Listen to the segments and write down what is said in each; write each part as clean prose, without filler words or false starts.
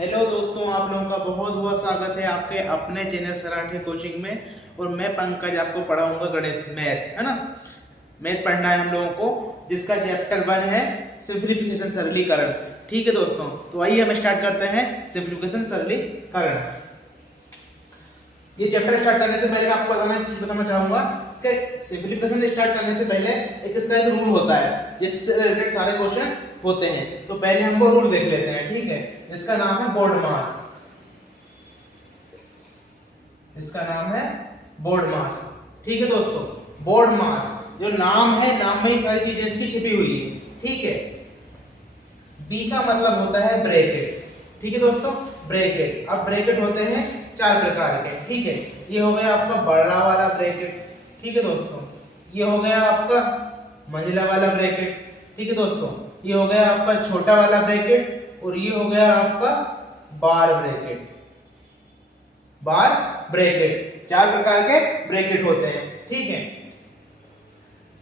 Hello दोस्तों, आप लोगों का बहुत बहुत स्वागत है आपके अपने चैनल सराठे कोचिंग में। और मैं पंकज आपको पढ़ाऊंगा गणित, मैथ, है ना। मैथ पढ़ना है हम लोगों को, जिसका चैप्टर 1 है सिंप्लीफिकेशन, सरलीकरण। ठीक है दोस्तों, तो आइए हम स्टार्ट करते हैं सिंप्लीफिकेशन, सरलीकरण। ये चैप्टर स्टार्ट करने से पहले मैं आपको बताना चाहूंगा कि सिंप्लीफिकेशन स्टार्ट करने से पहले इसका एक रूल होता है जिससे रिलेटेड सारे क्वेश्चन होते हैं। तो पहले हम वो रूल देख लेते हैं, ठीक है। इसका नाम है बोर्ड मास। इसका नाम है बोर्ड मास। ठीक है दोस्तों, बोर्ड मास जो नाम है, नाम में ही सारी चीजें इसकी छिपी हुई है, ठीक है। बी का मतलब होता है ब्रैकेट। ठीक है दोस्तों, ब्रैकेट। अब ब्रैकेट होते हैं 4 प्रकार के, ठीक है। ये हो गया आपका बड़ा वाला ब्रैकेट, ठीक है दोस्तों। ये हो गया आपका मंझला वाला ब्रैकेट, ठीक है दोस्तों। ये हो गया आपका छोटा वाला ब्रैकेट, और ये हो गया आपका बार ब्रैकेट। बार ब्रैकेट 4 प्रकार के ब्रैकेट होते हैं, ठीक है।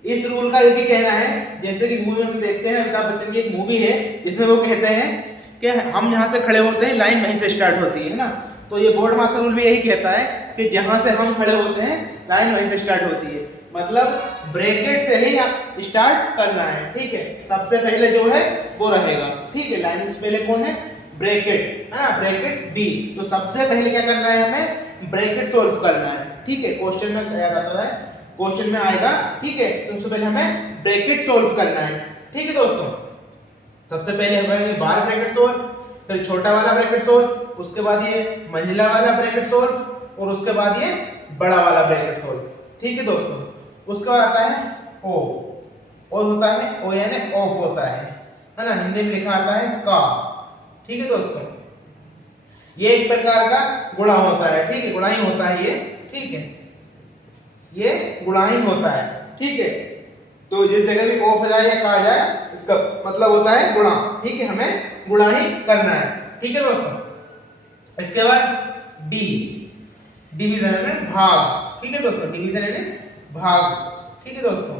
इस रूल का ये भी कहना है, जैसे कि मूवी में हम देखते हैं, अमिताभ बच्चन की एक मूवी है जिसमें वो कहते हैं कि हम यहां से खड़े होते हैं, लाइन वहीं से स्टार्ट होती है ना। तो ये बोर्ड मास का रूल भी यही कहता है कि जहां से हम खड़े होते हैं, लाइन वहीं से स्टार्ट होती है। मतलब ब्रैकेट से ही स्टार्ट करना है, ठीक है। सबसे पहले जो है वो रहेगा, ठीक है। लाइन से पहले कौन है? ब्रैकेट, है ना, ब्रैकेट बी। तो सबसे पहले क्या करना है? हमें ब्रैकेट सोल्व करना है, ठीक है। क्वेश्चन में याद आता है, क्वेश्चन में आएगा, ठीक है। तो सबसे पहले हमें ब्रैकेट सोल्व करना है, ठीक है दोस्तों। सबसे पहले हम करेंगे बार ब्रैकेट सोल्व, फिर छोटा वाला ब्रैकेट सोल्व, उसके बाद ये मंझला वाला ब्रैकेट सोल्व, और उसके बाद ये बड़ा वाला ब्रैकेट सोल्व, ठीक है दोस्तों। उसके बाद आता है ओ, और होता है ओ यानी ऑफ होता है ना। हिंदी में लिखा आता है का, ठीक है दोस्तों। ये एक प्रकार का गुणा होता है, ठीक है, गुणा ही होता है ये, ठीक है। ये गुणा ही होता है, ठीक है। तो जिस जगह भी ऑफ आ जाए या का आ जाए, इसका मतलब होता है गुणा, ठीक है। हमें गुणा ही करना है, ठीक है दोस्तों। इसके बाद डी, डिवीजन यानी भाग, ठीक है दोस्तों। डिवीजन यानी भाग, ठीक है दोस्तों।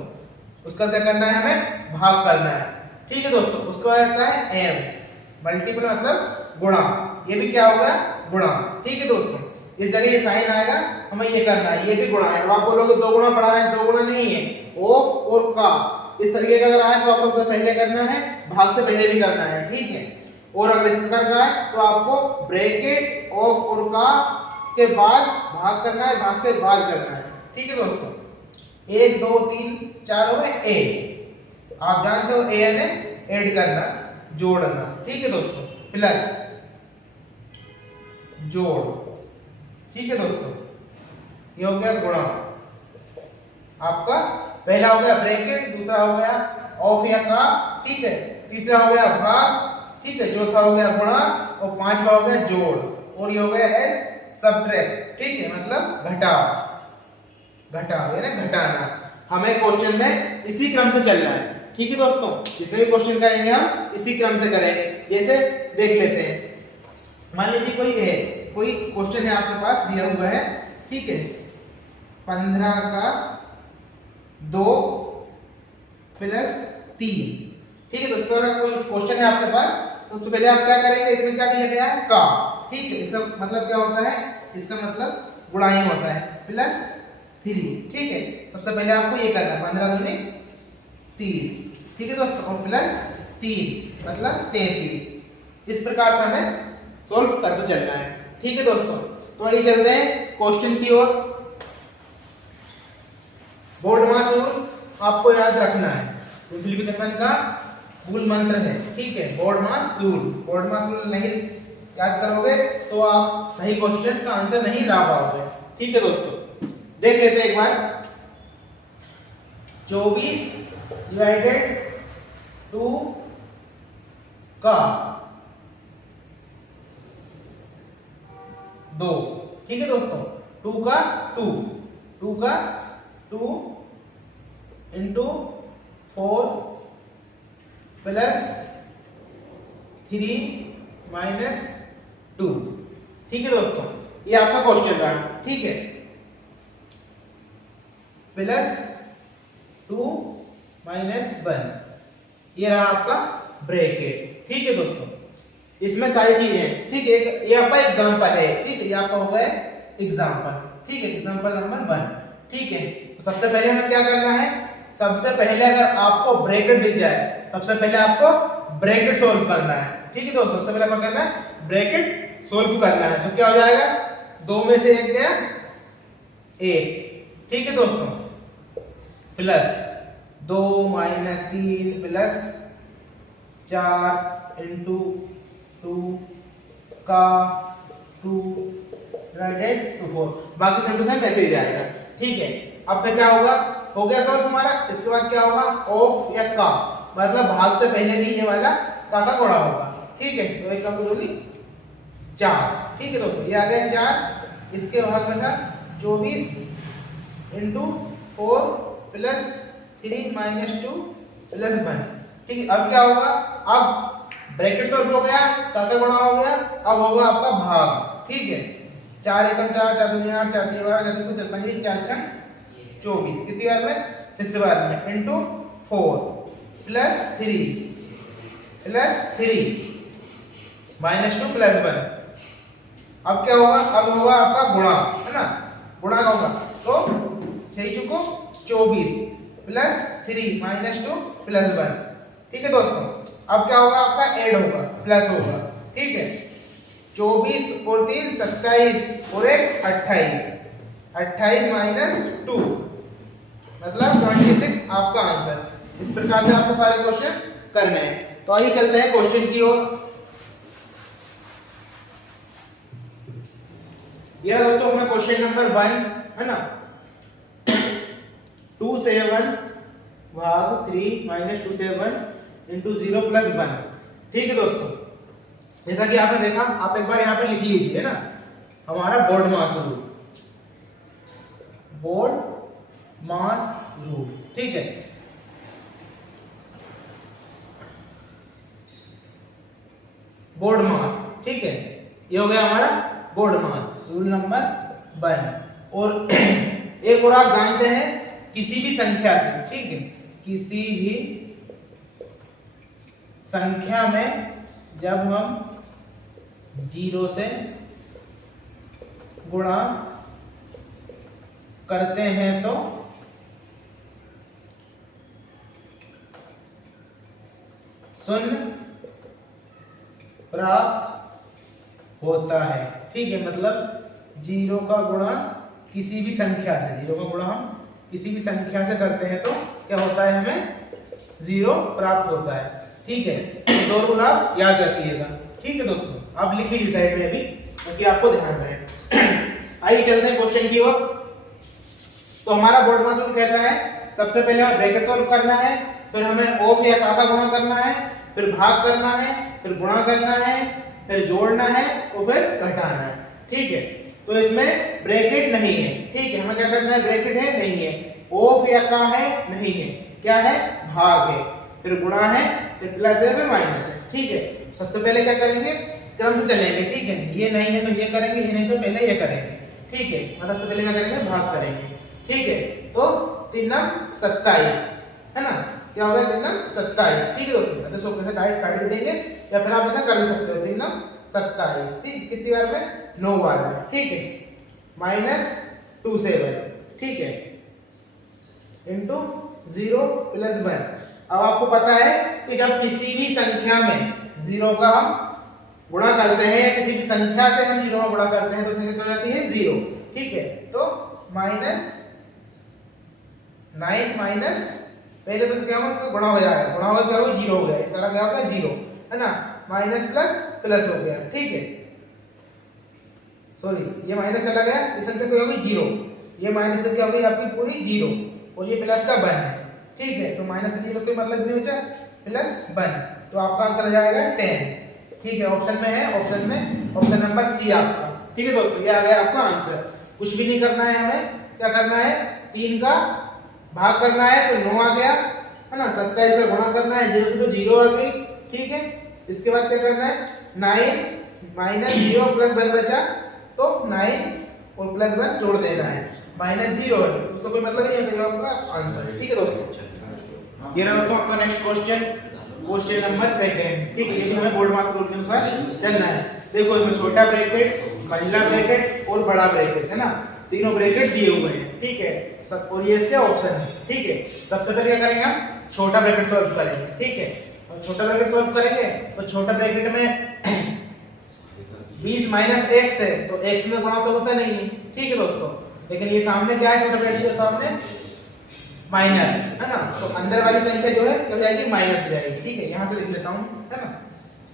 उसका क्या करना है? हमें भाग करना है, ठीक है दोस्तों। उसके बाद आता है एम, मल्टीपल मतलब गुणा। ये भी क्या होगा? गुणा, ठीक है दोस्तों। इस जगह ये साइन आएगा, हमें ये करना है, ये भी गुणा है। अब आप बोलोगे दो गुणा पढ़ा रहे हैं, दो गुणा नहीं है। ऑफ और का इस तरीके का अगर आए तो आपको पहले करना है, भाग से पहले भी करना है, ठीक है। और अगर इस प्रकार का है तो आपको ब्रैकेट ऑफ और का के बाद भाग करना है, भाग के बाद करना है, ठीक है दोस्तों। 1 2 3 4 हो गए ए। आप जानते हो ए यानी ऐड करना, जोड़ना, ठीक है दोस्तों। प्लस जोड़, ठीक है दोस्तों। ये हो गया गुणा। आपका पहला हो गया ब्रैकेट, दूसरा हो गया ऑफ या का, ठीक है। तीसरा हो गया भाग, ठीक है। चौथा हो गया गुणा, और पांचवा हो गया जोड़, और ये हो गया एस सबट्रैक्ट, ठीक है, मतलब घटाव। घटाव यानी घटाना। हमें क्वेश्चन में इसी क्रम से चलना है, ठीक है दोस्तों। जितने भी क्वेश्चन करेंगे हम इसी क्रम से करेंगे। जैसे देख लेते हैं, मान लीजिए कोई क्वेश्चन है आपके पास दिया हुआ है, ठीक है। 15 का 2 प्लस 3, ठीक है। तो इसका कोई क्वेश्चन है आपके पास, तो सबसे पहले आप क्या करेंगे? इसमें क्या दिया गया है? का, ठीक है। इसका मतलब क्या होता है? इसका मतलब गुणा ही होता है, प्लस 3, ठीक है। सबसे पहले आपको ये करना है, 15 दूनी 30, ठीक है दोस्तों, और प्लस 3 मतलब 33। इस प्रकार से हमें सॉल्व करते चलना है, ठीक है दोस्तों। तो आइए चलते हैं क्वेश्चन की ओर। बोर्ड मास रूल आपको याद रखना है, सिंप्लीफिकेशन का मूल मंत्र है, ठीक है। बोर्ड मास रूल, बोर्ड मास रूल नहीं याद करोगे तो आप सही क्वेश्चन का आंसर नहीं ला पाओगे, ठीक है दोस्तों। देख लेते हैं एक बार। 24 डिवाइडेड 2 का 2, ठीक है दोस्तों। 2 का 2 इंटू 4 प्लस 3 माइनस 2, ठीक है दोस्तों। ये आपका क्वेश्चन रहा, ठीक है। प्लस 2 माइनस 1, ये रहा आपका ब्रैकेट, ठीक है दोस्तों। इसमें सारी चीजें हैं, ठीक है। ये आपका एग्जांपल है, ठीक है, ये आपका हो गया एग्जांपल, ठीक है, एग्जांपल नंबर 1, ठीक है। तो सबसे पहले हमें क्या करना है, सबसे पहले अगर आपको ब्रैकेट दिख जाए, सबसे पहले आपको ब्रैकेट सोल्व करना है, ठीक है दोस्तों। सबसे पहले आपको करना है ब्रैकेट सोल्व करना है। तो क्या हो जाएगा, 2 में से 1 गया 1, ठीक है दोस्तों, प्लस 2 माइनस 3 प्लस 4 इंटू 2 का 2 डिवाइडेड टू 4, बाकी सेम टू सेम वैसे ही जाएगा, ठीक है। अब फिर क्या होगा, हो गया सॉल्व हमारा। इसके बाद क्या होगा, ऑफ या का, मतलब भाग से पहले भी ये वाला का गुणा होगा, ठीक है। तो एक कम तो 2 4, ठीक है दोस्तों, ये आ गया 4, इसके भाग में था 24 इंटू 4 प्लस 3 माइनस 2 प्लस 1, ठीक है। अब क्या होगा, अब ब्रैकेट सॉल्व हो गया, का गुणा हो गया, अब होगा आपका भाग, ठीक है। 4 एकम 4, 4 दूनी 8, 4 तीन 12, 4 3 53, 4 6 24, कितनी बार में 6 बार में, इंटू 4 प्लस 3 माइनस 2 प्लस 1। अब क्या होगा, अब होगा आपका गुणा, है ना, गुणा का होगा, तो 6 चुको 24 प्लस 3 माइनस 2 प्लस 1, ठीक है दोस्तों। अब क्या होगा, आपका ऐड होगा, प्लस होगा, ठीक है। 24 और 3 27 और 1 28, 28 माइनस 2 मतलब 26 आपका आंसर। इस प्रकार से आपको सारे क्वेश्चन करने हैं। तो आइए चलते हैं क्वेश्चन की ओर। यह दोस्तों अपना क्वेश्चन नंबर 1 है ना, 2 से 1 भाग 3 माइनस 2 से 1 इंटू 0 प्लस 1, ठीक है दोस्तों। जैसा कि आपने देखा, आप एक बार यहाँ पे लिख लीजिए ना, हमारा बोर्ड मास रूल, बोर्ड मास रूल, ठीक है। बोर्ड मास, ठीक है, ये हो गया हमारा बोर्ड मास रूल नंबर 1। और एक और आप जानते हैं, किसी भी संख्या से, ठीक है, किसी भी संख्या में जब हम 0 से गुणा करते हैं तो शून्य प्राप्त होता है, ठीक है। मतलब 0 का गुणा किसी भी संख्या से, 0 का गुणा हम किसी भी संख्या से करते हैं तो क्या होता है, हमें 0 प्राप्त होता है, ठीक है। तो 2 रूल आप याद रखिएगा, ठीक है दोस्तों। आप लिख लीजिए साइड में भी, क्योंकि आपको ध्यान रहे। आइए चलते हैं क्वेश्चन की ओर। तो हमारा बोर्ड मास रूल कहता है, सबसे पहले हमें ब्रैकेट सॉल्व करना है, फिर हमें ऑफ या का गुणा करना है, फिर भाग करना है, फिर गुणा करना है, फिर जोड़ना है और फिर घटाना है, ठीक है। तो इसमें ब्रैकेट नहीं है, ठीक है। हमें क्या करना है, ब्रैकेट है नहीं है, ऑफ या का है नहीं है, क्या है, भाग है, फिर गुणा है, फिर प्लस है, फिर माइनस है, ठीक है। सबसे पहले क्या करेंगे, क्रम से चलेंगे, ठीक है। ये नहीं है तो ये करेंगे, ये नहीं तो पहले ये करेंगे, ठीक है। मतलब सबसे पहले क्या करेंगे, भाग करेंगे, ठीक है। तो 3 27 है ना, क्या होगा, 3 27, ठीक है दोस्तों। तो कैसे डायरेक्ट काट भी देंगे या फिर आप ऐसा कर भी सकते हो, 3 27, ठीक, कितनी बार में, 9 बार में, ठीक है। माइनस 2 से 1, ठीक है, इंटू 0 प्लस 1। अब आपको पता है कि जब किसी भी संख्या में 0 का हम गुणा करते हैं, या किसी भी संख्या से हम 0 का गुणा करते हैं तो संख्या क्या हो जाती है, 0, ठीक है। तो माइनस 9 माइनस, पहले तो क्या होगा, तो गुणा हो जाएगा, गुणा होगा क्या होगा, 0 हो गया, इस सारा क्या होगा, 0 है ना, माइनस प्लस प्लस हो गया, ठीक है। सॉरी, ये माइनस चला गया, इस संख्या क्या होगी, 0, ये माइनस संख्या हो गई आपकी पूरी 0, और ये प्लस का 1 है, ठीक है। तो माइनस से 0 कोई मतलब नहीं बचा, प्लस 1, तो आपका आंसर आ जाएगा 10, ठीक है। ऑप्शन में है, ऑप्शन नंबर सी आपका, ठीक है दोस्तों। ये आ गया आपका आंसर। कुछ भी नहीं करना है, हमें क्या करना है, 3 का भाग करना है तो 9 आ गया, है ना, 27 से गुणा करना है, 0 से तो 0 आ गई, ठीक है। इसके बाद क्या करना है, 9 माइनस 0 प्लस 1 बचा, तो 9 और प्लस 1 जोड़ देना है, माइनस 0 है, तो उसका कोई मतलब नहीं होता, आपका आंसर है, ठीक है दोस्तों। ये रहा दोस्तों आपका next question. Question number second, ठीक है। ये भी हमें बोर्ड मास रूल के अनुसार चलना है। देखो इसमें छोटा ब्रैकेट, मंझला ब्रैकेट और बड़ा ब्रैकेट है ना, तीनों ब्रैकेट दिए हुए हैं, ठीक है। सब और ये इसके ऑप्शन है, ठीक है। सबसे पहले क्या करेंगे हम, छोटा ब्रैकेट सॉल्व करेंगे, ठीक है। और छोटा ब्रैकेट सॉल्व करेंगे तो छोटा ब्रैकेट में 20 माइनस x है तो x में गुणा तो होता नहीं है, ठीक है दोस्तों। लेकिन ये सामने क्या है, छोटा ब्रैकेट के सामने माइनस है ना, तो अंदर वाली संख्या जो है क्या हो जाएगी, माइनस हो जाएगी, ठीक है। यहां से लिख लेता हूं, है ना,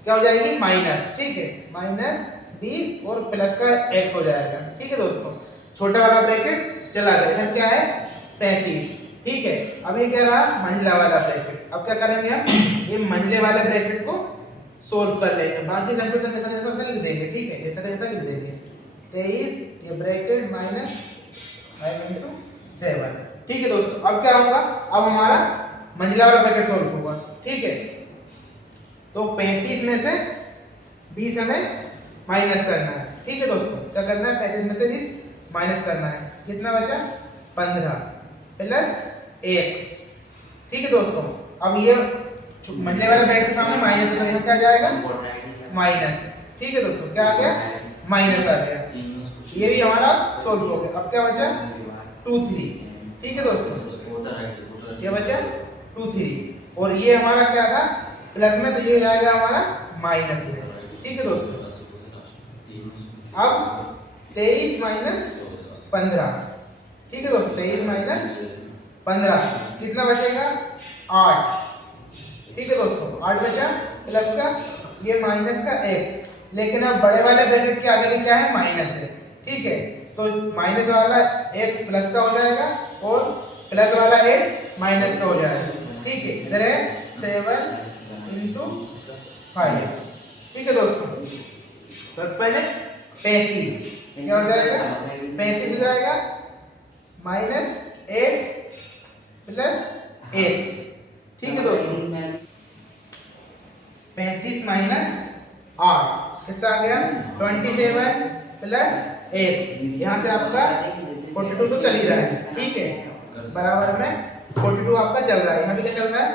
क्या हो जाएगी, माइनस, ठीक है। माइनस 20 और प्लस का x हो जाएगा, ठीक है दोस्तों। छोटा वाला ब्रैकेट चला गया, इधर क्या है 35, ठीक है। अब ये क्या रहा, मंझला वाला ब्रैकेट। अब क्या करेंगे हम, ये मंझले वाले ब्रैकेट को सोल्व कर लेंगे, बाकी सिंपल ऐसा लिख देंगे, ठीक है। ऐसा लिख देंगे 23 ये ब्रैकेट माइनस 5 into 7, ठीक है दोस्तों। अब क्या होगा, अब हमारा मंझला वाला ब्रैकेट सॉल्व होगा, ठीक है। तो 35 में से 20 हमें माइनस करना है, ठीक है दोस्तों। क्या करना है, 35 में से 20 माइनस करना है, कितना बचा 15 प्लस x, ठीक है दोस्तों। अब ये मंझले वाला ब्रैकेट के सामने माइनस है तो यहाँ क्या जाएगा, माइनस, ठीक है दोस्तों। क्या आ गया, माइनस आ गया। ये भी हमारा सॉल्व हो गया। अब क्या बचा 2 3, ठीक है दोस्तों। क्या बचा 2 3 और ये हमारा क्या था प्लस में, तो ये जाएगा हमारा माइनस में, ठीक है दोस्तों। अब 23 माइनस 15, ठीक है दोस्तों। 23 माइनस 15 कितना बचेगा 8, ठीक है दोस्तों। 8 बचा प्लस का ये माइनस का x, लेकिन अब बड़े वाले ब्रैकेट के आगे भी क्या है, माइनस है, ठीक है। तो माइनस वाला x प्लस का हो जाएगा और प्लस वाला 8 माइनस का हो जाएगा, ठीक है। इधर है 7 into 5, ठीक है दोस्तों। सब पहले 35 क्या हो जाएगा, 35 हो जाएगा माइनस 8 प्लस x, ठीक है दोस्तों। 35 माइनस 8 कितना आ गया 27 प्लस x, यहाँ से आपका 42 तो चल ही रहा है, ठीक है। बराबर में 42 आपका चल रहा है, यहाँ भी क्या चल रहा है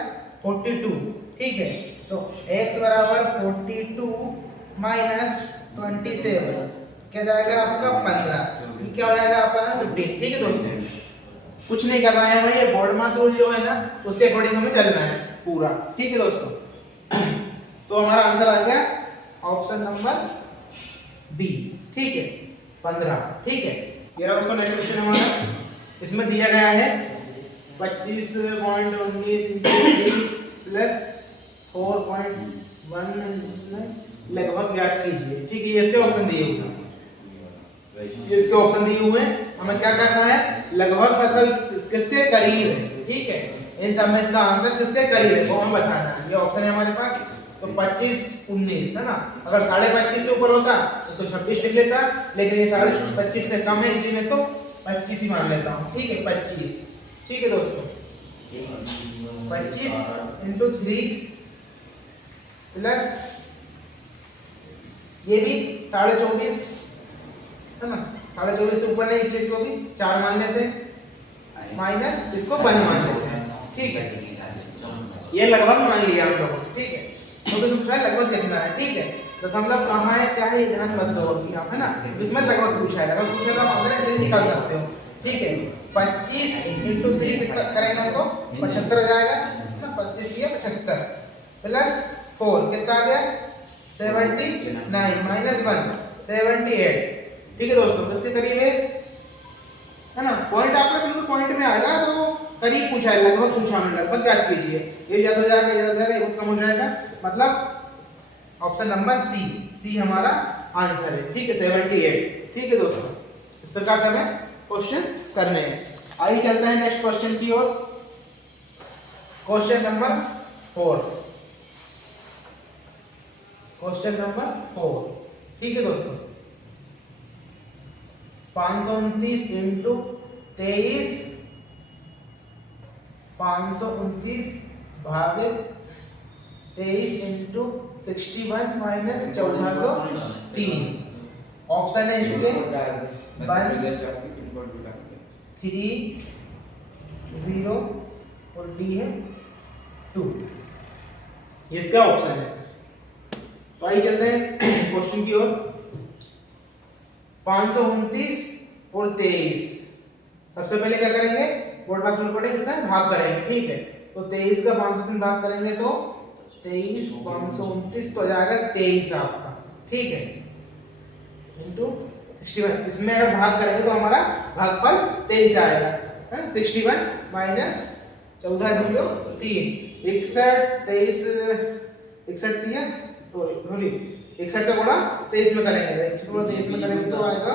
42, ठीक है। तो x बराबर 42 माइनस 27 क्या जाएगा आपका 15, ये क्या हो जाएगा आपका 15, ठीक है दोस्तों। कुछ नहीं करना है भाई, ये बोर्ड मास रूल जो है ना उसके अकॉर्डिंग हमें चलना है पूरा, ठीक है दोस्तों। तो हमारा आंसर आ गया ऑप्शन नंबर बी, ठीक है 15, ठीक है। ये रहा दोस्तों नेक्स्ट क्वेश्चन हमारा। इसमें दिया गया है 25.19 प्लस 4.1 लगभग ज्ञात कीजिए, ठीक है। ये इसके ऑप्शन दिए हुए हैं, इसके ऑप्शन दिए हुए हैं। हमें क्या करना है, लगभग मतलब किसके करीब है, ठीक है। इन सब में इसका आंसर किसके करीब है वो हमें बताना है। ये ऑप्शन है हमारे पास, तो 25 19 है ना। अगर 25.5 से ऊपर होता तो 26 लिख लेता, लेकिन ये 25.5 से कम है इसलिए मैं इसको 25 ही मान लेता हूँ, ठीक है 25, ठीक है दोस्तों। 25 into 3 प्लस ये भी 24.5 है ना, 24.5 से ऊपर नहीं इसलिए 24 4 मान लेते हैं, माइनस इसको 1 मान लेते हैं, ठीक है। ये लगभग मान लिया हम लोगों ने, ठीक है। तो किसी पूछा है लगभग कितना है, ठीक है। दशमलव कहाँ है क्या है ये ध्यान मत दो कि आप, है ना। इसमें लगभग पूछा है, लगभग पूछा तो आप आंसर ऐसे निकाल सकते हो, ठीक है। 25 into 3 कितना करेंगे तो 75 आ जाएगा ना, 25 दिया 75 प्लस 4 कितना आ गया 79 माइनस 1 78, ठीक है दोस्तों। इसके करीब है ना। पॉइंट आपका बिल्कुल पॉइंट में आएगा, तो करीब पूछा है, लगभग पूछा हमने, लगभग याद कीजिए। ये याद हो जाएगा, याद हो जाएगा, ये बहुत कम हो जाएगा, मतलब ऑप्शन नंबर सी हमारा आंसर है, ठीक है 78, ठीक है दोस्तों। इस प्रकार से हमें क्वेश्चन करने हैं। आइए चलते हैं नेक्स्ट क्वेश्चन की ओर। क्वेश्चन नंबर 4, क्वेश्चन नंबर 4, ठीक है दोस्तों। 529 into 23 529 भागित 23 into 61 माइनस 1403। ऑप्शन है इसके 1 3 0 और डी है 2। ये इसका ऑप्शन है। तो आइए चलते हैं क्वेश्चन की ओर। 529 और 23, सबसे पहले क्या करेंगे, बोर्ड पास में पढ़ेंगे, इसमें भाग करेंगे, ठीक है। तो 23 का 500 में भाग करेंगे तो 23 529 तो आ जाएगा 23 आपका, ठीक है, इनटू 61। इसमें अगर भाग करेंगे तो हमारा भागफल 23 आएगा, 61 माइनस 14 0 3 61 23 61 दिया सॉरी 61 का गुणा 23 में करेंगे, 23 में करेंगे तो आएगा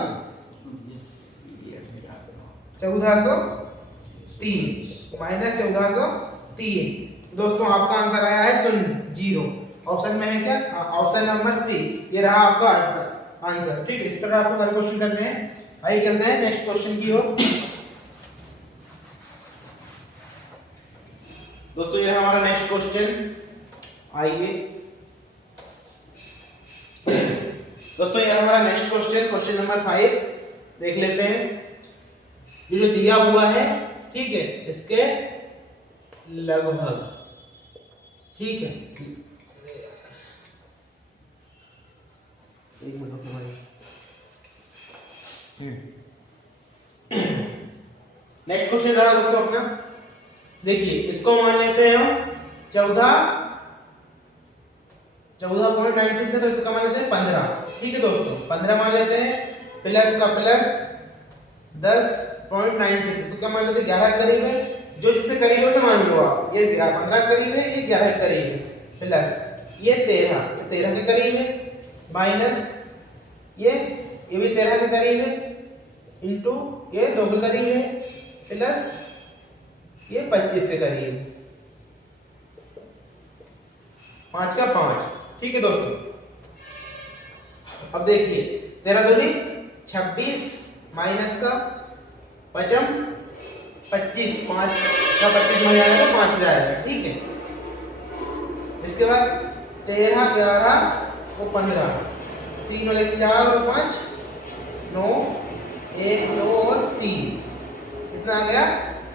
1403 माइनस 1403। दोस्तों आपका आंसर आया है 0। ऑप्शन में है क्या, ऑप्शन नंबर सी, ये रहा आपका आंसर, ठीक है। इस तरह आपको सारे क्वेश्चन करने हैं। आइए चलते हैं नेक्स्ट क्वेश्चन की ओर। दोस्तों ये हमारा नेक्स्ट क्वेश्चन, आइए दोस्तों ये हमारा नेक्स्ट क्वेश्चन, क्वेश्चन नंबर 5 देख लेते हैं। ये जो दिया हुआ है, ठीक है, इसके लगभग, ठीक है, एक मिनट भाई। नेक्स्ट क्वेश्चन रहा दोस्तों अपना, देखिए इसको मान लेते हैं हम 14.96 है, तो इसको मान लेते हैं 15, ठीक है दोस्तों, 15 मान लेते हैं, प्लस का प्लस 10.96, इसको क्या मान लेते हैं 11 करीब है, जो जिसके करीब है उसे मान लो आप, ये 15 करीब है, ये 11 के करीब है, प्लस ये 13 के करीब है, माइनस ये भी 13 के करीब है, इंटू ये 2 के करीब है, प्लस ये 25 के करीब है, 5 का 5, ठीक है दोस्तों। अब देखिए 13 दूनी 26 माइनस का 5 25, 5 का 25 में जाएगा तो 5 जाएगा, ठीक है। इसके बाद 13 11 वो 15, 3 और 1 4 और 5 9 1 2 और 3, कितना आ गया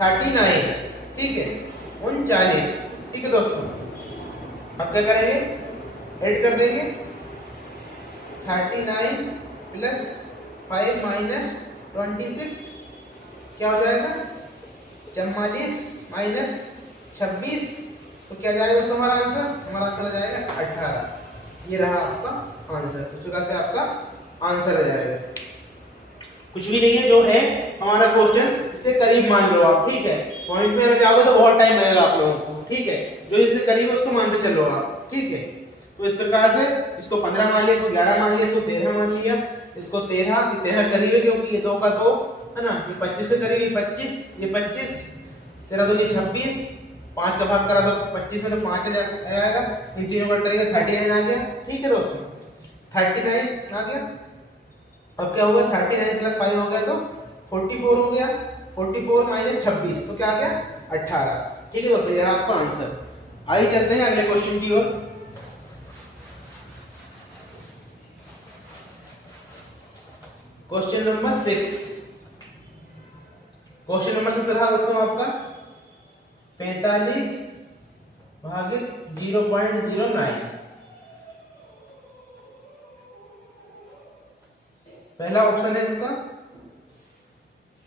39, ठीक है, 39, ठीक है दोस्तों। अब क्या करेंगे, ऐड कर देंगे 39 प्लस 5 माइनस 26 क्या हो जाएगा 44 माइनस 26, तो क्या जाएगा दोस्तों हमारा आंसर आ जाएगा 18। ये रहा आपका आंसर, इस प्रकार से आपका आंसर आ जाएगा। कुछ भी नहीं है, जो है हमारा क्वेश्चन इससे करीब मान लो आप, ठीक है। पॉइंट में अगर जाओगे तो बहुत टाइम लगेगा आप लोगों को, ठीक है। जो इससे करीब है उसको मानते चलो आप, ठीक है। तो इस प्रकार से इसको 15 मान लिया, इसको 11 मान लिया, इसको 13 मान लिया, इसको 13 करीब है क्योंकि ये 2 का 2 है ना, ये 25 से करीब, ये 25 13 दूनी 26, 5 का भाग करा तो 25 में तो 5 आएगा, इन तीनों का करेंगे 39 आ गया, ठीक है दोस्तों, 39 आ गया। अब क्या होगा 39 प्लस 5 हो गया तो 44 हो गया, 44 माइनस 26 तो क्या आ गया 18, ठीक है दोस्तों, ये आपका आंसर। आइए चलते हैं अगले क्वेश्चन की ओर। क्वेश्चन नंबर 6, क्वेश्चन नंबर 6 रहा दोस्तों आपका 45 भागित 0.09। पहला ऑप्शन है इसका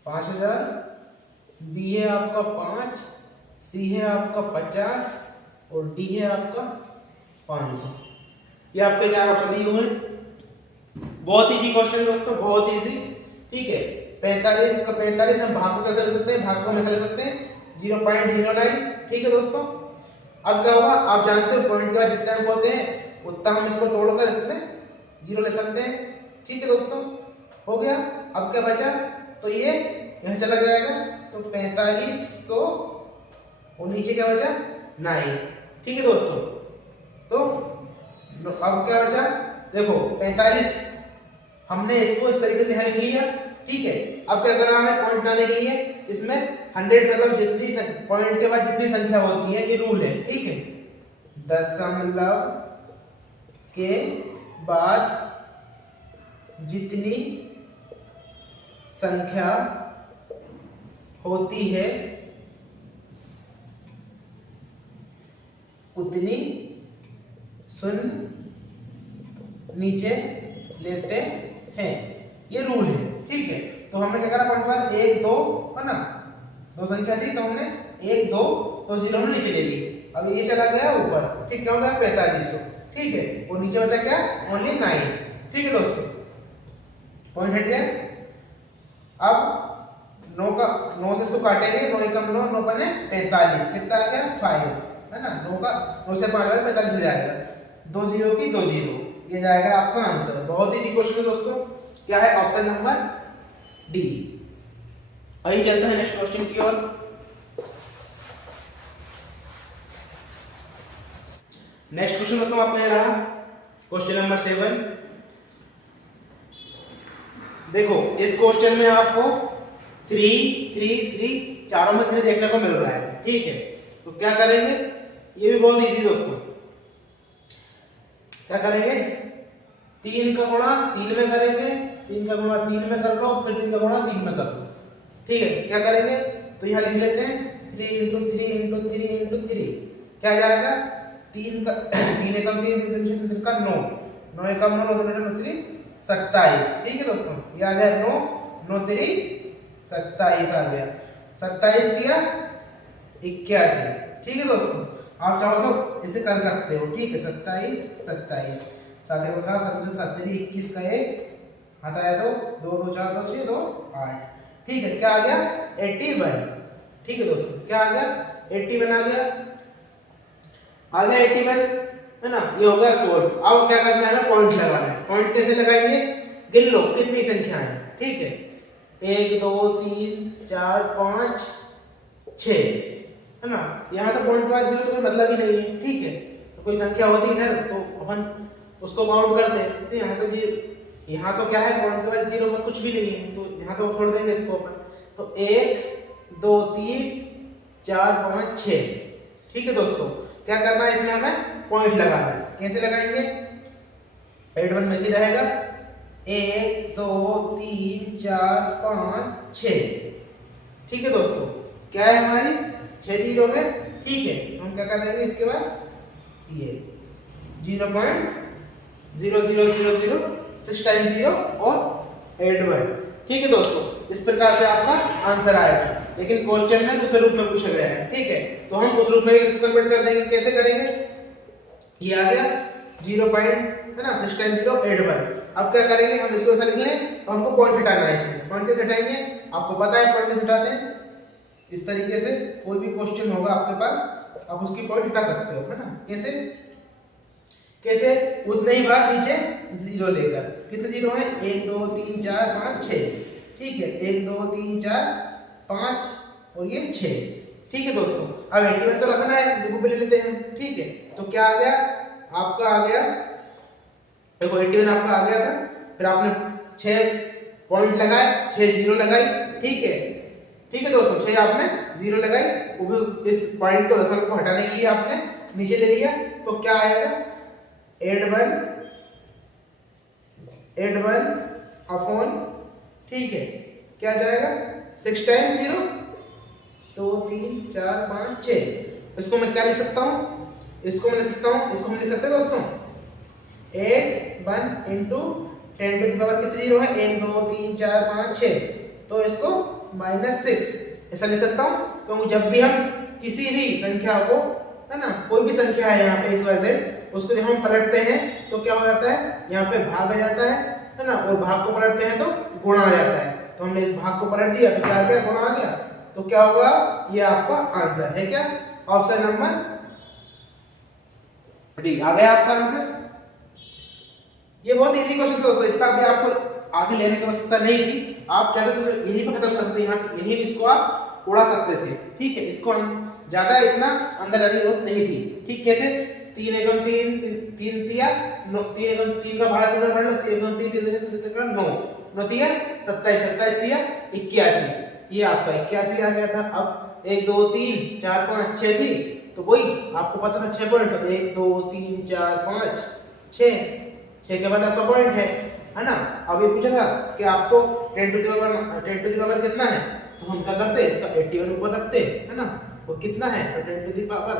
5000, बी है आपका 5, सी है आपका 50 और डी है आपका 500। ये आपके 4 ऑप्शन दिए हुए हैं। बहुत इजी क्वेश्चन दोस्तों, बहुत इजी, ठीक है। 45 का 45 हम भाग को कैसे ले सकते हैं, भाग को हमेशा ले सकते हैं 0.09, ठीक है दोस्तों। अब क्या होगा, आप जानते हो पॉइंट के बाद जितने अंक होते हैं उतना हम इसको तोड़कर इसमें 0 ले सकते हैं, ठीक है दोस्तों। हो गया, अब क्या बचा, तो ये यहाँ चला जाएगा तो 4500 और नीचे क्या बचा 9, ठीक है दोस्तों। तो अब क्या बचा, देखो 45 हमने इसको इस तरीके से यहाँ लिख लिया, ठीक है। अब क्या करना है, पॉइंट लाने के लिए इसमें 100 मतलब जितनी पॉइंट के बाद जितनी संख्या होती है, ये रूल है, ठीक है। दशमलव के बाद जितनी संख्या होती है उतनी शून्य नीचे लेते हैं, ये रूल है। ठीक है, तो हमने क्या करा पॉइंट के बाद 1 2 है ना, दो संख्या थी तो हमने 1 2 तो 0 हमने नीचे ले ली। अब ये चला गया ऊपर, ठीक, क्या हो गया 4500। ठीक है, और नीचे बचा क्या, ओनली 9। ठीक है दोस्तों, पॉइंट हट गया। अब 9 से इसको काटेंगे, 9 एकम 9, 9 पने 45, कितना आ गया 5 है ना। 9 से 5 45 जाएगा, 2 0 की 2 0, ये जाएगा आपका आंसर। बहुत ही इजी क्वेश्चन है दोस्तों, क्या है ऑप्शन नंबर डी। आइए चलते हैं नेक्स्ट क्वेश्चन की ओर। नेक्स्ट क्वेश्चन दोस्तों आपने रहा क्वेश्चन नंबर 7। देखो इस क्वेश्चन में आपको 3 3 3 चारों में 3 देखने को मिल रहा है। ठीक है, तो क्या करेंगे, ये भी बहुत इजी दोस्तों। क्या करेंगे, 3 का गुणा 3 में करेंगे, 3 का गुणा 3 में कर लो, फिर 3 का गुणा 3 में कर लो। ठीक है, क्या करेंगे, तो यहां लिख लेते हैं 3 × 3 × 3 × 3, क्या जाएगा 3 का 3 एकम 3 3 3 का 9, 9 एकम 9 9 3 3 27। ठीक है दोस्तों, ये आ गया 9 9 3 27 आ गया, 27 दिया 81। ठीक है दोस्तों, आप चाहो तो इसे कर सकते हो। ठीक है, 27 27 7 को 7 7 7 3 21 का 1 हाथ आया तो 2 2 4 2 6 2 8। ठीक है, क्या आ गया 81। ठीक है दोस्तों, क्या आ गया 81 आ गया, 81 है ना। ये हो गया सोल्व। अब क्या करना है ना, पॉइंट लगाना है। पॉइंट कैसे लगाएंगे, गिन लो कितनी संख्या है। ठीक है, 1 2 3 4 5 6 है ना। यहाँ तो पॉइंट के बाद 0 तो कोई मतलब ही नहीं है। ठीक है, तो कोई संख्या होती इधर तो अपन उसको काउंट कर दे। यहाँ तो ये, यहाँ तो क्या है पॉइंट के बाद 0 का कुछ भी नहीं है, तो यहाँ तो छोड़ देंगे इसको अपन। तो 1 2 3 4 5 6। ठीक है दोस्तों, क्या करना है, इसमें हमें पॉइंट लगाना है। कैसे लगाएंगे, एड वन में से रहेगा 1 2 3 4 5 6। ठीक है दोस्तों, क्या है हमारी 6 0 है। ठीक है, तो हम क्या कर देंगे इसके बाद ये 0.0000 6 टाइम 0 और एड 1। ठीक है दोस्तों, इस प्रकार से आपका आंसर आएगा, लेकिन क्वेश्चन में दूसरे रूप में पूछा गया है। ठीक है, तो हम उस रूप में इसको कन्वर्ट कर देंगे। कैसे करेंगे, ये आ गया 0 पॉइंट है ना 6 टाइम 0 एड 1। अब क्या करेंगे, हम इसको ऐसा लिख लें, तो हमको पॉइंट हटाना है। इसमें पॉइंट कैसे हटाएंगे, आपको पता है पॉइंट कैसे हटाते हैं। इस तरीके से कोई भी क्वेश्चन होगा आपके पास, आप उसकी पॉइंट हटा सकते हो, है ना। कैसे कैसे, उतने ही बार नीचे 0 लेकर। कितने 0 है, 1 2 3 4 5 6। ठीक है, 1 2 3 4 5 और ये 6। ठीक है दोस्तों, अब 81 तो रखना है, देखो पहले लेते हैं। ठीक है, तो क्या आ गया आपका, आ गया देखो 81 आपका आ गया था, फिर आपने 6 पॉइंट लगाए, 6 0 लगाई। ठीक है, ठीक है दोस्तों, 6 आपने 0 लगाई, वो भी इस पॉइंट को दशमलव को हटाने के लिए आपने नीचे ले लिया। तो क्या आएगा, एड 1 अपॉन, ठीक है, क्या जाएगा 6 टाइम 0 2 3 4 5 6। इसको मैं क्या लिख सकता हूँ, इसको मैं लिख सकता हूँ, इसको हम लिख सकते हैं दोस्तों 8 1 इंटू 10 टू द पावर कितनी 0 है, 1 2 3 4 5 6। तो इसको -6 ऐसा लिख सकता हूँ, क्योंकि जब भी हम किसी भी संख्या को, है ना, कोई भी संख्या है यहाँ पे XYZ, उसको जब हम पलटते हैं तो क्या हो जाता है, यहाँ पे भाग आ जाता है ना, और भाग को पलटते हैं तो गुणा आ जाता है। तो हमने इस भाग को पलट दिया तो क्या आ गया, गुणा आ गया। तो क्या होगा, ये आपका आंसर है, क्या ऑप्शन नंबर डी आ गया आपका आंसर। ये बहुत इजी क्वेश्चन था दोस्तों, इसका भी आपको आगे लेने की आवश्यकता नहीं थी। आप चाहते तो यही पर खत्म कर सकते हैं, यहाँ यही इसको आप उड़ा सकते थे। ठीक है, इसको ज्यादा इतना अंदर जाने की जरूरत नहीं थी। ठीक, कैसे 3 एकम 3 3 तिया 3 एकम 3 का भाड़ा 3 में पढ़ लो, 3 एकम 3 3 का 9 9 तिया 27 27 तिया 81। ये आपका 81 आ गया था। अब 1 2 3 4 5 6 थी, तो वही आपको पता था 6 पॉइंट, तो 1 2 3 4 5 6 के बाद आपका पॉइंट है ना। अब ये पूछा था कि आपको 10 टू द पावर कितना है, तो हम क्या करते हैं, इसका 81 ऊपर रखते हैं, है ना। वो कितना है, तो 10 टू द पावर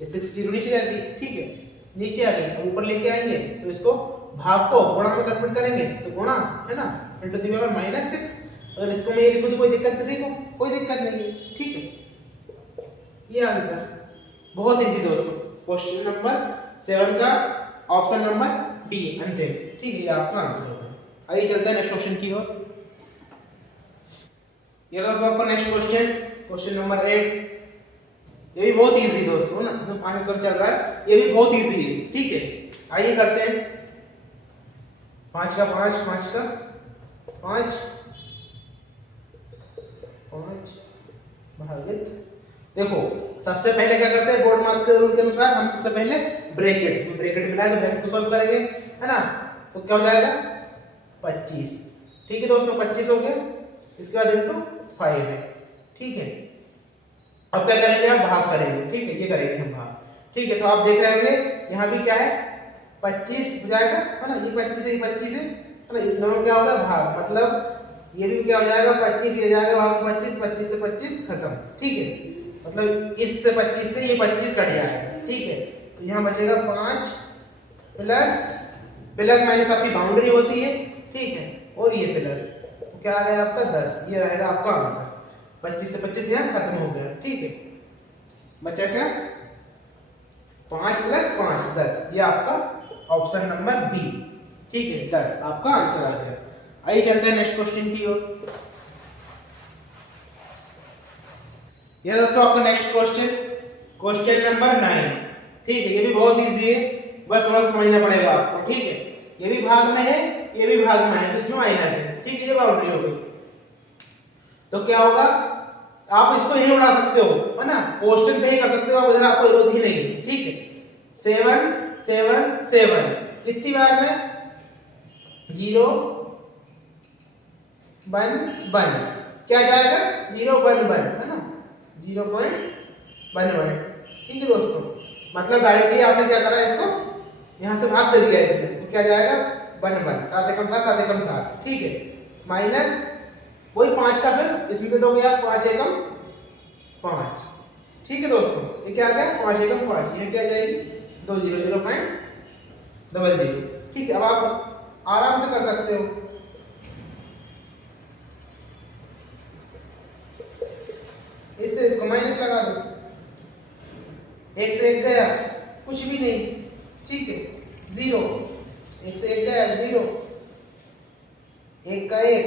ये 6 0 नीचे जाती। ठीक है, नीचे आ गई, अब ऊपर लेके आएंगे तो इसको भाग को गुणा में कन्वर्ट करेंगे तो गुणा है ना, इंटू द पावर -6। अगर इसको मैं ये लिखूं तो कोई दिक्कत किसी को, कोई दिक्कत नहीं है, ठीक है। ये आंसर बहुत इजी दोस्तों, क्वेश्चन नंबर 7 का ऑप्शन नंबर डी अंतिम, ठीक है, ये आपका आंसर होगा। आइए चलते हैं नेक्स्ट क्वेश्चन की ओर। ये रहा आपका नेक्स्ट क्वेश्चन, क्वेश्चन नंबर 8। ये भी बहुत इजी दोस्तों ना, इसमें 5 कम चल रहा है, ये भी बहुत इजी है, ठीक है। आइए करते हैं 5 का 5 5 का 5 5 भागित, देखो सबसे पहले क्या करते हैं, बोर्ड मास के रूल के अनुसार हम सबसे पहले ब्रैकेट मिलाएंगे, ब्रैकेट को सॉल्व करेंगे, है ना। तो क्या हो जाएगा 25, ठीक है दोस्तों, 25 हो गया। इसके बाद इंटू 5 है, ठीक है। अब क्या करेंगे, हम भाग करेंगे, ठीक है, ये करेंगे हम भाग, ठीक है। तो आप देख रहे होंगे यहाँ भी क्या है 25 हो जाएगा, है ना, ये 25 है, ये 25 है ना, इन दोनों क्या होगा भाग, मतलब ये भी क्या हो जाएगा 25, ये जाएगा भाग 25, 25 से 25 खत्म, ठीक है। मतलब इससे 25 से ये 25 कट जाएगा, ठीक है। तो यहाँ बचेगा 5 प्लस माइनस आपकी बाउंड्री होती है, ठीक है, और ये प्लस, तो क्या आ गया आपका 10, ये रहेगा आपका आंसर। 25 से 25 यहाँ खत्म हो गया, ठीक है। बचा क्या 5 + 5 10, ये आपका ऑप्शन नंबर बी, ठीक है, 10 आपका आंसर आ गया। आइए चलते हैं नेक्स्ट क्वेश्चन की ओर। ये दोस्तों आपका नेक्स्ट क्वेश्चन नंबर 9, ठीक है। ये भी बहुत इजी है, बस थोड़ा सा समझना पड़ेगा आपको, ठीक है। ये भी भाग में है, ये भी भाग में है, बीच में माइनस है, ठीक है, ये बाउंड्री हो गई। तो क्या होगा, आप इसको यही उड़ा सकते हो, है ना, क्वेश्चन पे ही कर सकते हो, आप इधर आपको विरोध ही नहीं, ठीक है। 7 7 7 कितनी बार में 0 1 1, क्या जाएगा 0 1 1, है ना, 0.11, ठीक है दोस्तों। मतलब डायरेक्टली आपने क्या करा, इसको यहां से भाग दे दिया इसमें, तो क्या जाएगा 1 1, 7 एकम 7 7 एकम 7, ठीक है, माइनस वही 5 का फिर इसमें दे दोगे आप 5 एकम 5, ठीक है दोस्तों। ये क्या आ गया 5 एकम 5, ये क्या आ जाएगी 2 0 0.00, ठीक है। अब आप आराम से कर सकते हो, इससे इसको माइनस लगा दो, 1 से 1 गया कुछ भी नहीं, ठीक है, 0, 1 से 1 गया 0, 1 का 1,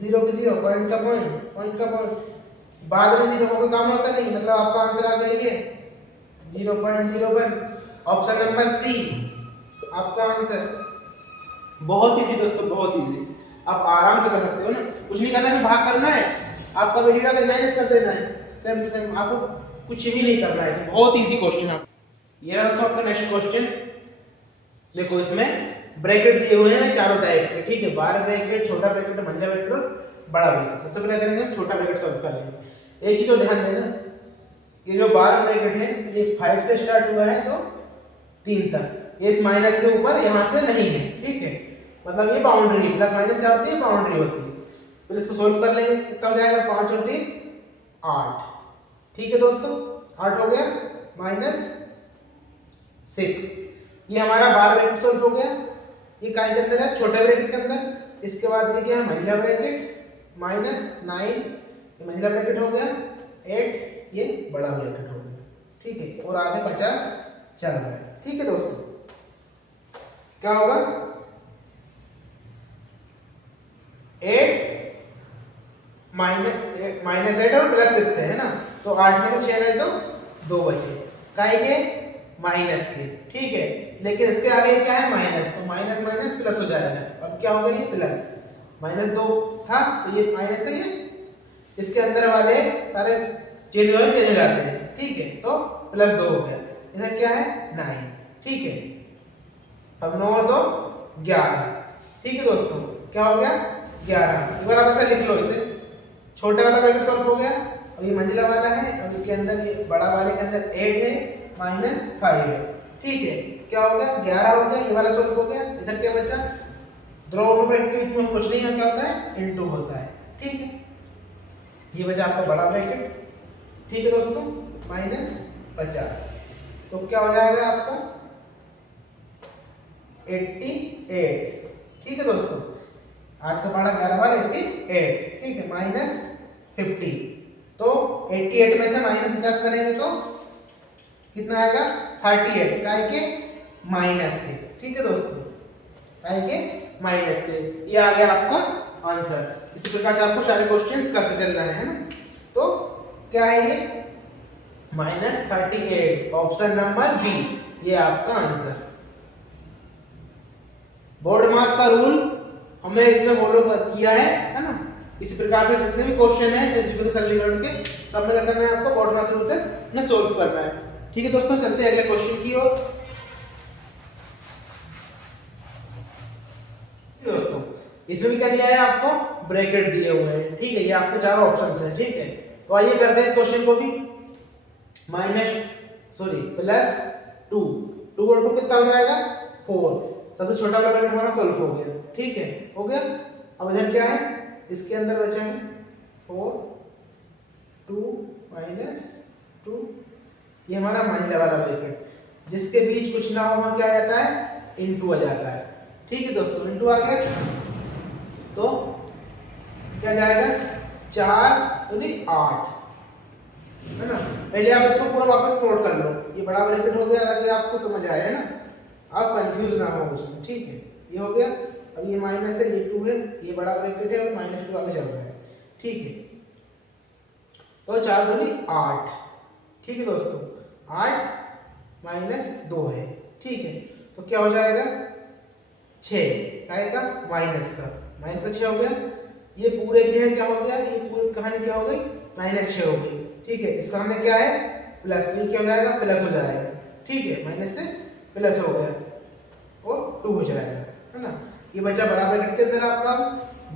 0 का 0, पॉइंट का पॉइंट, बाद में 0 का कोई काम होता नहीं, मतलब आपका आंसर आ गया ये 0.01, ऑप्शन नंबर सी आपका आंसर। बहुत इजी दोस्तों, बहुत इजी, आप आराम से कर सकते हो ना, कुछ नहीं करना है, भाग करना है, आपका वैल्यू आगे माइनस कर देना है, सेम टू सेम, आपको कुछ भी नहीं करना है, बहुत इजी क्वेश्चन। आप ये रहा तो आपका नेक्स्ट क्वेश्चन, देखो इसमें ब्रैकेट दिए हुए हैं चारों टाइप के, ठीक है, बार ब्रैकेट, छोटा ब्रैकेट, मंझला ब्रैकेट और बड़ा ब्रैकेट। सबसे पहले करेंगे हम छोटा ब्रैकेट सॉल्व करेंगे। एक चीज को ध्यान देना, ये जो बार ब्रैकेट है ये 5 से स्टार्ट हुआ है तो 3 तक, ये इस माइनस के ऊपर यहां से नहीं है, ठीक है, मतलब ये बाउंड्री, प्लस माइनस क्या होती है, बाउंड्री होती है। फिर इसको सॉल्व कर लेंगे, कितना हो जाएगा 5 और 3 8, ठीक है दोस्तों, 8 हो गया, -6, ये हमारा बार ब्रैकेट सॉल्व हो गया। ये काय के अंदर है, छोटे ब्रैकेट के अंदर। इसके बाद ये क्या है, महिला ब्रैकेट, -9 ये महिला ब्रैकेट हो गया, 8 ये बड़ा ब्रैकेट हो गया, ठीक है, और आगे 50 चल रहा है, ठीक है दोस्तों। क्या होगा 8 -8 और +6 है ना, तो 8 में से 6 गए तो 2 बचे, काय के माइनस के, ठीक है। लेकिन इसके आगे क्या है माइनस, तो माइनस माइनस प्लस हो जाएगा। अब क्या होगा ये प्लस, -2 था तो ये माइनस है, ये इसके अंदर वाले सारे चेंज हो जाते हैं, ठीक है, तो +2 हो गया। इधर क्या है 9, ठीक है। अब 9 और 2 11, ठीक है दोस्तों, क्या हो गया 11। एक बार आप ऐसा लिख लो, इसे छोटा वाला ब्रैकेट सॉल्व हो गया, अब ये मंझला वाला है, अब इसके अंदर ये बड़ा वाले के अंदर 8 है, -5 है, ठीक है, क्या हो गया 11 हो गया, ये वाला सॉल्व हो गया। इधर क्या बचा, दोनों ब्रैकेट के बीच में कुछ नहीं है, क्या होता है इनटू होता है, ठीक है। ये बचा आपका बड़ा ब्रैकेट, ठीक है दोस्तों, -50, तो क्या हो जाएगा आपका 88, ठीक है दोस्तों, 8 का पहाड़ा 11 बार 88, ठीक है, माइनस 50। तो 88 में से माइनस 50 करेंगे तो कितना आएगा 38, काय के माइनस के, ठीक है दोस्तों, काय के माइनस के। ये आ गया आपका आंसर। इसी प्रकार से आपको सारे क्वेश्चंस करते चलना है ना। तो क्या है ये -38, ऑप्शन नंबर बी, ये आपका आंसर। बोर्ड मास का रूल हमने इसमें फॉलो किया है ना। इसी प्रकार से जितने भी क्वेश्चन है सेंट्रीफ्यूगल सरलीकरण के, सब में क्या करना है आपको बोर्ड मास रूल से ना सोल्व करना है। ठीक है दोस्तों, चलते हैं अगले क्वेश्चन की ओर। दोस्तों इसमें भी क्या दिया है आपको, ब्रैकेट दिए हुए हैं, ठीक है, ये आपके चारों ऑप्शंस हैं, ठीक है। तो आइए करते हैं इस क्वेश्चन को भी। +2, 2 और 2 कितना हो जाएगा 4, सबसे छोटा वाला ब्रैकेट हमारा सॉल्व हो गया, ठीक है, हो गया। अब इधर क्या है, इसके अंदर बचा है 4, 2 -2, ये हमारा महिला वाला ब्रैकेट, जिसके बीच कुछ ना हो क्या आ जाता है, इनटू आ जाता है, ठीक है दोस्तों, इनटू आ गया तो क्या जाएगा 4 दूनी 8, है ना। पहले आप इसको पूरा वापस नोट कर लो, ये बड़ा ब्रैकेट हो गया ताकि आपको समझ आए, है ना, आप कंफ्यूज ना हो उसमें, ठीक है, ये हो गया। अब ये माइनस है, ये 2 है, ये बड़ा ब्रैकेट है और -2 आगे चल रहा है, ठीक है। तो 4 दूनी 8, ठीक है दोस्तों, 8 -2 है, ठीक है। तो क्या हो जाएगा 6, काय का माइनस का 6 हो गया। ये पूरे के लिए क्या हो गया, ये पूरी कहानी क्या हो गई -6 हो गई, ठीक है। इसका हमने क्या है प्लस, तो ये क्या हो जाएगा प्लस हो जाएगा, ठीक है, माइनस से प्लस हो गया और 2 हो जाएगा, है ना। ये बचा बड़ा ब्रैकेट के अंदर आपका,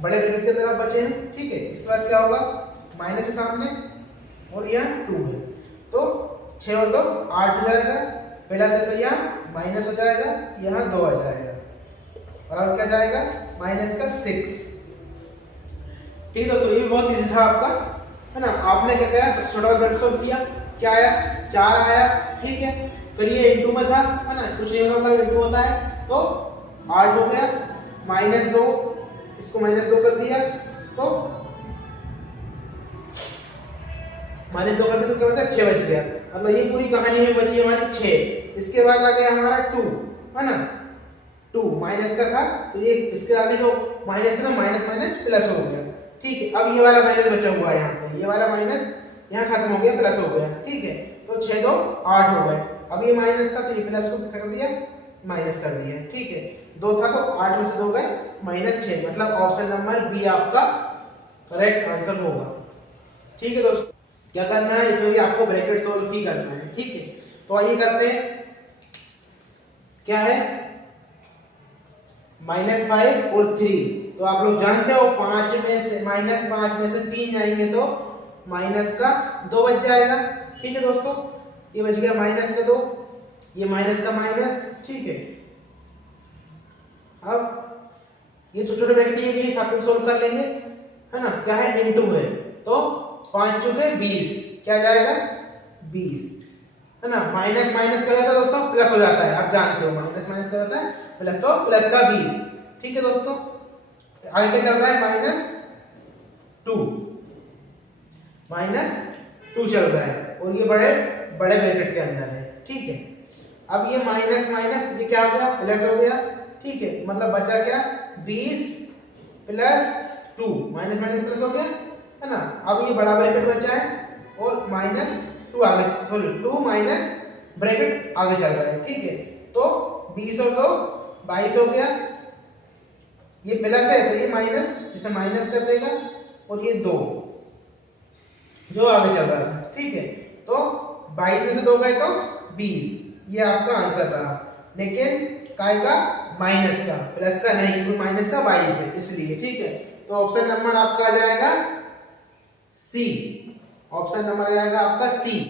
बड़े ब्रैकेट के अंदर आप बचे हैं, ठीक है। इसके बाद क्या होगा माइनस है सामने और यहाँ 2 है, तो 6 और 2 8 हो जाएगा, प्लस है तो यहाँ माइनस हो जाएगा, यहाँ 2 आ जाएगा और क्या जाएगा -6, ठीक है दोस्तों। ये बहुत इजी था आपका, है ना। आपने क्या किया, सबसे छोटा ब्रैकेट सॉल्व किया, क्या आया 4 आया, ठीक है। फिर ये इनटू में था, है ना, कुछ नहीं होता था, इनटू होता है, तो 8 हो गया, -2, इसको -2 कर दिया, तो -2 कर दिया तो क्या बचा 6 बच गया, मतलब ये पूरी कहानी में बची हमारी 6। इसके बाद आ गया हमारा 2, है ना, 2 माइनस का था, तो ये इसके आगे जो माइनस था ना, माइनस प्लस हो गया, ठीक है। अब ये वाला माइनस बचा हुआ है यहाँ पे, ये वाला माइनस यहाँ खत्म हो गया, प्लस हो गया, ठीक है। तो 6 2 8 हो गए। अब ये माइनस था तो ये प्लस को कर दिया, माइनस कर दिया, ठीक है। 2 था तो 8 में से 2 गए -6, मतलब ऑप्शन नंबर बी आपका करेक्ट आंसर होगा, ठीक है दोस्तों। क्या करना है, इसमें भी आपको ब्रैकेट सॉल्व ही करना है, ठीक है। तो आइए करते हैं, क्या है -5 और 3, तो आप लोग जानते हो 5 में से -5 में से 3 जाएंगे तो माइनस का 2 बच जाएगा, ठीक है दोस्तों। ये बच गया -2, ये माइनस का माइनस, ठीक है। अब ये छोटे छोटे ब्रैकेट ये भी साथ में सॉल्व कर लेंगे, है ना। क्या है इनटू है, तो 5 चौके 20, क्या जाएगा 20, है ना। माइनस माइनस कर जाता है दोस्तों, प्लस हो जाता है, आप जानते हो माइनस माइनस कर जाता है प्लस, तो प्लस का 20, ठीक है दोस्तों। आगे क्या चल रहा है -2 चल रहा है और ये बड़े बड़े ब्रैकेट के अंदर है, ठीक है। अब ये माइनस माइनस ये क्या हो गया प्लस हो गया, ठीक है। मतलब बचा क्या 20 + 2, माइनस माइनस प्लस हो गया, है ना। अब ये बड़ा ब्रैकेट बचा है और -2 आगे, सॉरी 2 माइनस ब्रैकेट आगे चल रहा है, ठीक है। तो 20 और 2 22 हो गया, ये प्लस है तो ये माइनस, इसे माइनस कर देगा और ये 2 जो आगे चल रहा है, ठीक है। तो 22 में से 2 गए तो 20, ये आपका आंसर रहा। लेकिन काय का माइनस का, प्लस का नहीं, क्योंकि माइनस का 22 है इसलिए, ठीक है। तो ऑप्शन नंबर आपका आ जाएगा सी, ऑप्शन नंबर आ जाएगा आपका सी।